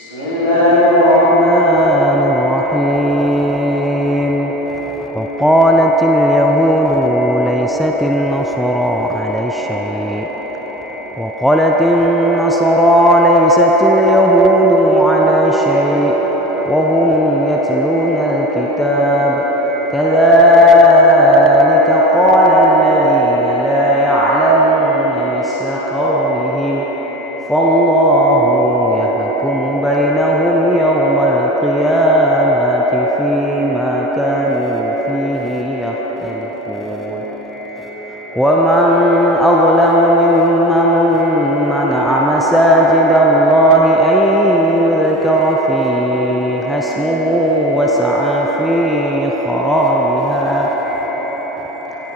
بسم الله الرحمن الرحيم. وقالت اليهود ليست النصارى على شيء وقالت النصارى ليست اليهود على شيء وهم يتلون الكتاب كذلك قال الذين لا يعلمون مثل قولهم فالله يحكم بينهم يوم القيامة فيما كانوا فيه يختلفون. ومن أظلم ممن منع مساجد الله أن يذكر فيها اسمه وسعى في خرابها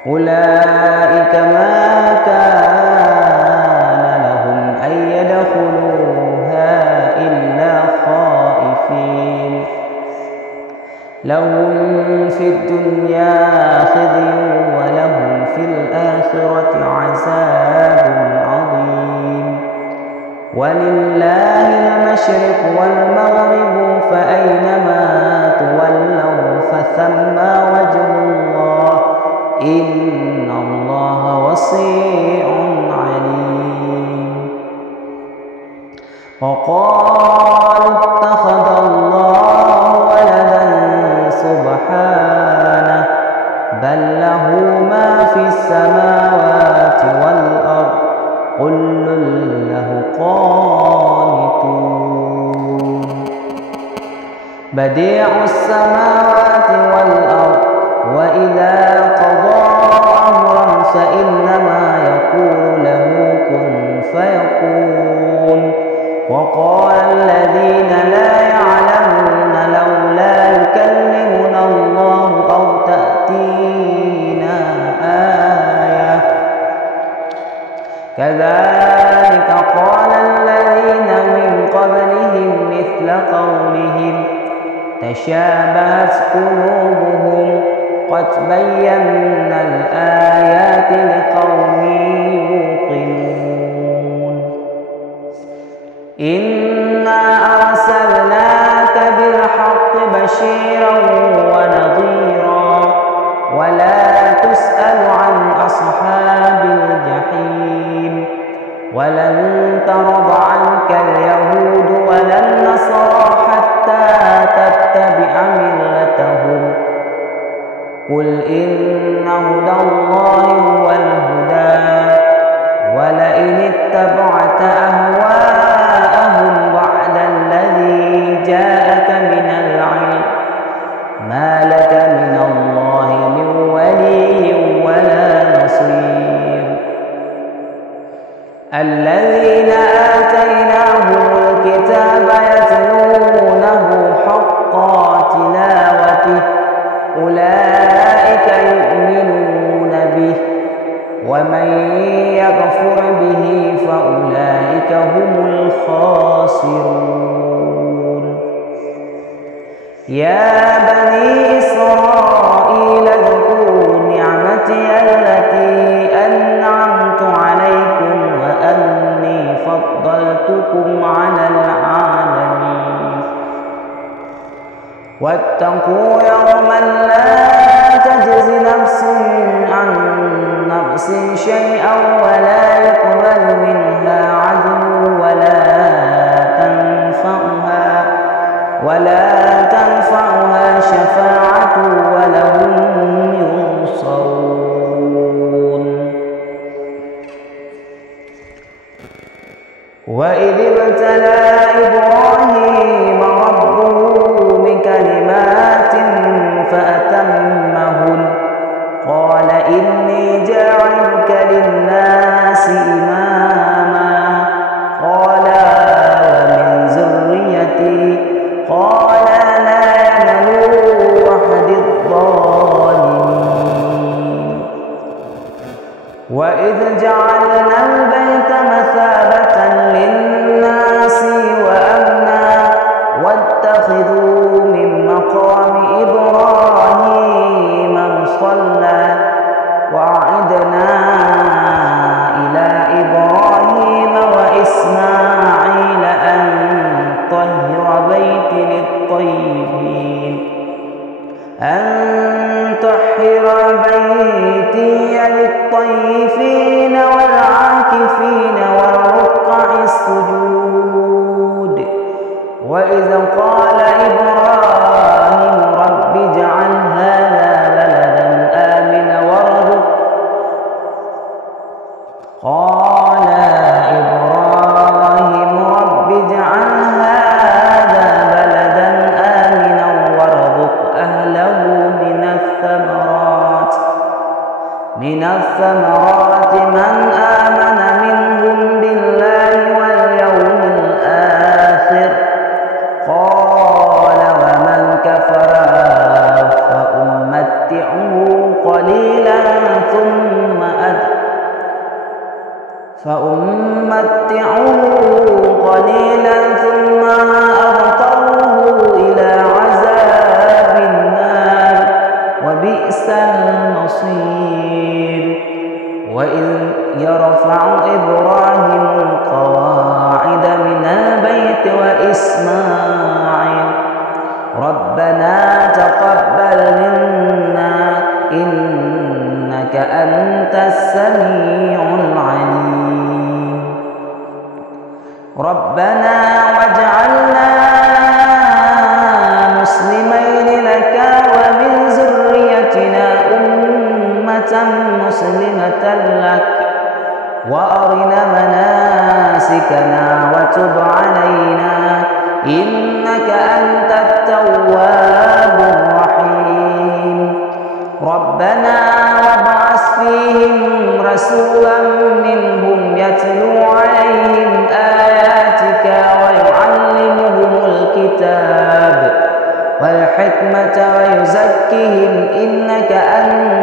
أولئك ما كان لهم أن يدخلوها إلا خائفين لهم في الدنيا خزي ولهم في الآخرة عذاب عظيم. ولله المشرق والمغرب فأينما تولوا فثم وجه الله إن الله واسع عليم. وقالوا اتخذ الله ولدا سبحانه بل له ما في السماوات والأرض كل له قانتون. بديع السماوات والأرض وإذا قضى أمرا فإنما يقول له كن فيكون. وقال الذين لا يعلمون لولا يكلمنا الله أو تأتينا آية كذلك قال الذين من قبلهم مثل قولهم تشابهت قلوبهم قد بينا الآيات لقوم يوقنون. إنا أرسلناك بالحق بشيرا ونظيرا ولا تسأل عن أصحاب الجحيم. ولن ترضى عنك اليهود ولا النصارى حتى تتبع ملتهم قل إن هدى الله هو الهدى ولئن اتبعت أهواءهم بعد الذي جاءك من العلم ما لك من الله من ولي ولا نصير. الذين آتيناهم الكتاب يتلونه حق تلاوته أولئك يؤمنون به ومن يكفر به فأولئك هم الخاسرون. يا بني إسرائيل اذكروا نعمتي التي أنعمت عليكم وأني فضلتكم على العالمين. واتقوا يوما لا تجزي نفس عن نفس شيئا ولا يقبل منها عدل ولا تنفعها شفاعة ولهم ينصرون. وإذ ابتلى إبراهيم ربه بكلمات فأتمهن قال إني جاعلك للناس إماما قال ومن ذريتي قال لا ينال أحد الظالمين. وإذ جعلنا البيت مثابة للناس تطهر بيتي للطيبين والعاكفين والركع السجود. وإذ قال إبراهيم رب اجعل هذا بلدا آمنا وارزق أهله من الثمرات من آمن منهم بالله واليوم الآخر قال ومن كفر فأمتعه قليلا ثم أضطره إلى عذاب النار وبئس المصير. وإذ يرفع إبراهيم القواعد من البيت وإسماعيل ربنا تقبل منا إنك أنت السميع العليم. ربنا واجعلنا مسلمين لك ومن ذريتنا أمة مسلمة لك وأرنا مناسكنا وتب علينا إنك أنت التواب الرحيم. ربنا وابعث فيهم رسولا منهم يتلو عليهم آياتك ويعلمهم الكتاب والحكمة ويزكيهم إنك أنت